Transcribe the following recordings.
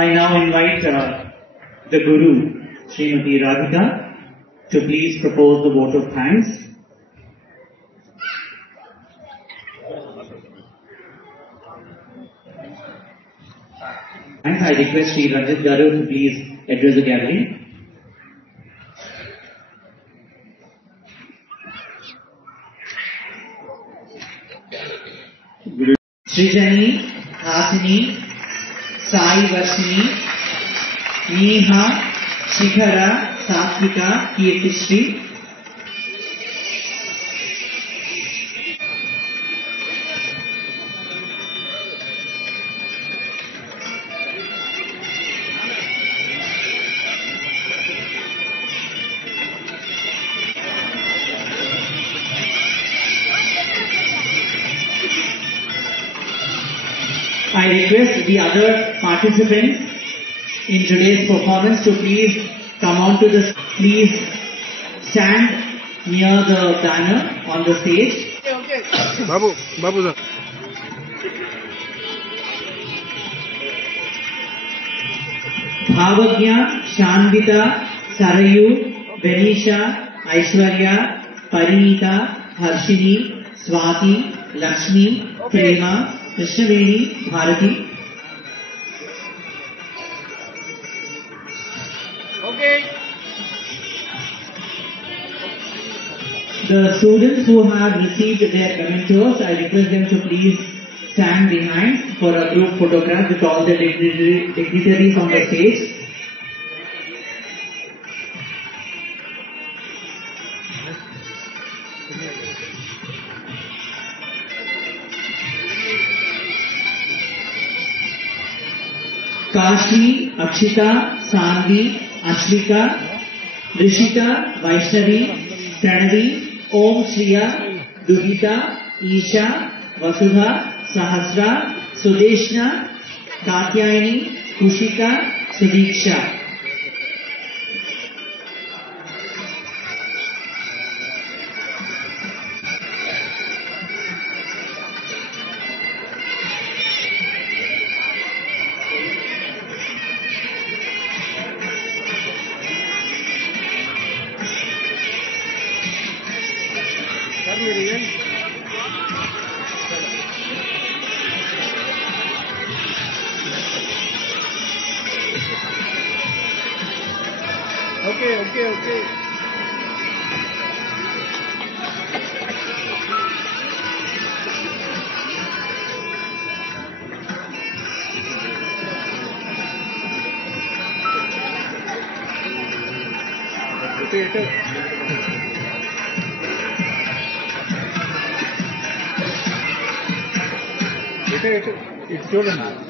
I now invite the Guru, Srimati Radhika, to please propose the vote of thanks. And I request Sri Ranjit Garu to please address the gathering. Srijani, Hasini, Sai Varshini, Neha, Shikhara, Satvika, Kirtishri. I request the other participants in today's performance to please come on to the, please stand near the banner on the stage. Okay. Babu sir. Bhavagya, Shanvita, Sarayu, Benisha, Aishwarya, Parinita, Harshini, Swati, Lakshmi, Prema, Krishnaveni, Bharati. Okay. The students who have received their mementos, I request them to please stand behind for a group photograph with all the dignitaries on the stage. Kashi, Akshita, Sandhi, Ashvika, Rishita, Vaishnavi, Pranavi, Om Shriya, Duhita, Isha, Vasudha, Sahasra, Sudeshna, Katyayani, Kushika, Sudiksha. Okay. It's your turn.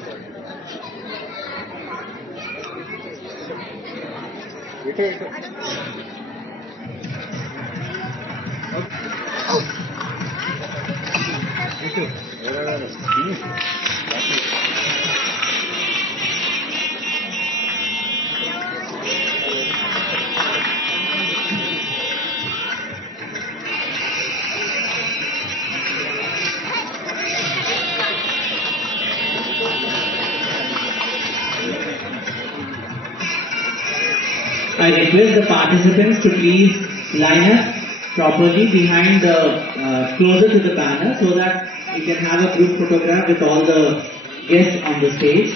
I request the participants to please line up properly behind the, closer to the banner so that we can have a group photograph with all the guests on the stage.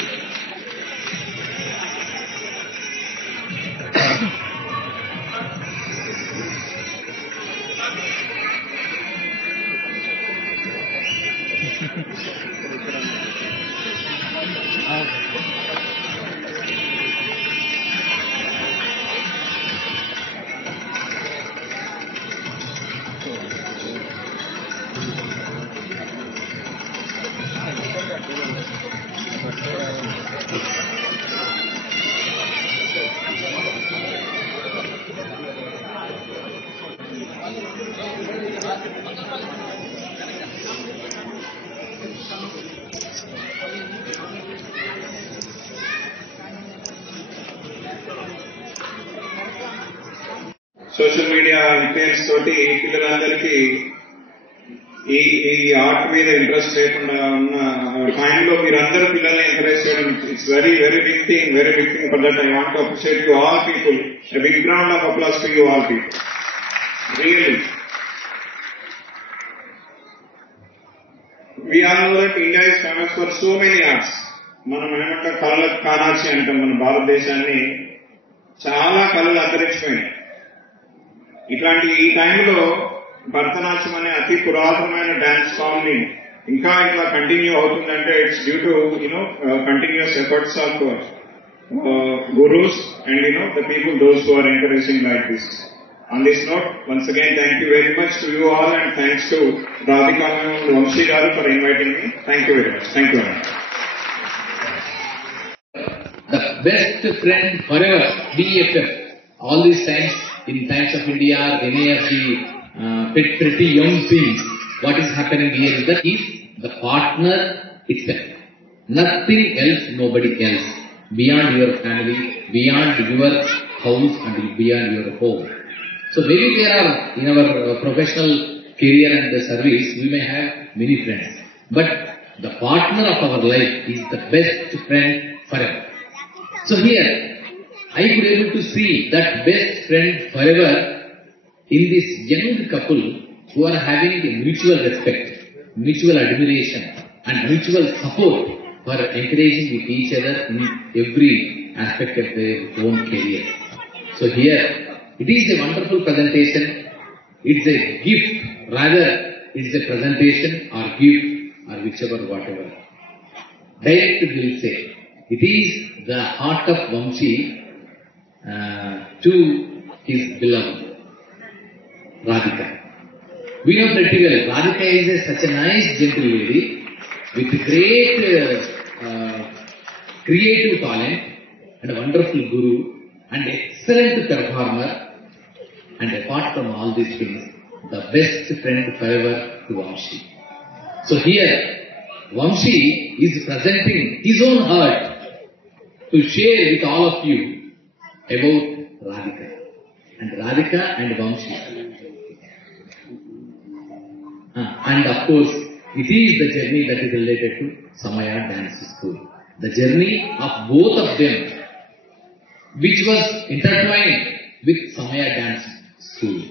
Social media influence తోటి పిల్లలందరికీ ఈ art మీద interest లేకుండా ఉన్న టైంలో మీరందరూ పిల్లల్ని encourage చేయడం it's very very big thing for that I want to appreciate you all people. A big round of applause to you all people. Really we all know that India is famous for so many arts. మనం ఏమంటే కళల కానాచి అంటాం. మన భారతదేశాన్ని చాలా కళలు అంతరించిపోయినాయి. ఇట్లాంటి ఈ టైంలో భరతనాట్యం అనే అతి పురాతనమైన డాన్స్ ఫామ్ ని ఇంకా ఇట్లా కంటిన్యూ అవుతుందంటే it's due to continuous efforts of gurus and the people those who are encouraging like this. On this note, once again, thank you very much to you all, and thanks to Radhika and Vamshi Garu for inviting me. Thank you very much. Thank you very much. The best friend forever, BFF. All these times, in times of India, any of the pretty young things, what is happening here is that is the partner itself. Nothing else, nobody else. Beyond your family, beyond your house, and beyond your home. So maybe there are, in our professional career and service, we may have many friends. But the partner of our life is the best friend forever. So here, I could able to see that best friend forever in this young couple who are having a mutual respect, mutual admiration and mutual support for encouraging with each other in every aspect of their own career. So here, it is a wonderful presentation. It's a gift, rather it's a presentation or gift or whichever, whatever. Direct will say, it is the heart of Vamshi to his beloved Radhika. We know pretty well, Radhika is such a nice, gentle lady with great creative talent and a wonderful guru and excellent performer. And apart from all these things, the best friend forever to Vamshi. So here, Vamshi is presenting his own heart to share with all of you about Radhika. And Radhika and Vamshi. And of course, it is the journey that is related to Samaya Dance School. The journey of both of them, which was intertwined with Samaya Dance School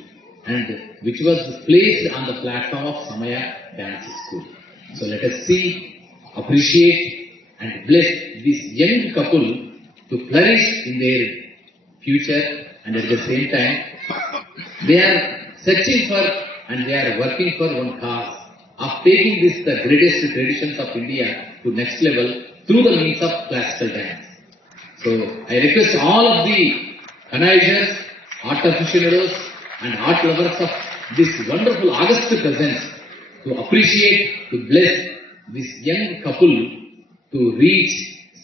and which was placed on the platform of Samaya Dance School. So let us see, appreciate and bless this young couple to flourish in their future, and at the same time they are searching for and they are working for one cause of taking this the greatest traditions of India to next level through the means of classical dance. So I request all of the organizers, art aficionados and art lovers of this wonderful August presence to appreciate, to bless this young couple to reach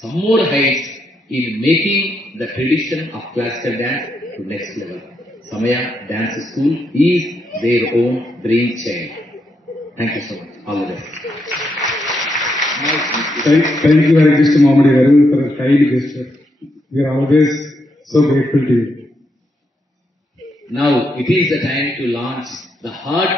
some more heights in making the tradition of classical dance to next level. Samaya Dance School is their own brainchild. Thank you so much. All the best. Thank you very much, Mamadi Garu, for a kind gesture. We are always so grateful to you. Now it is the time to launch the heart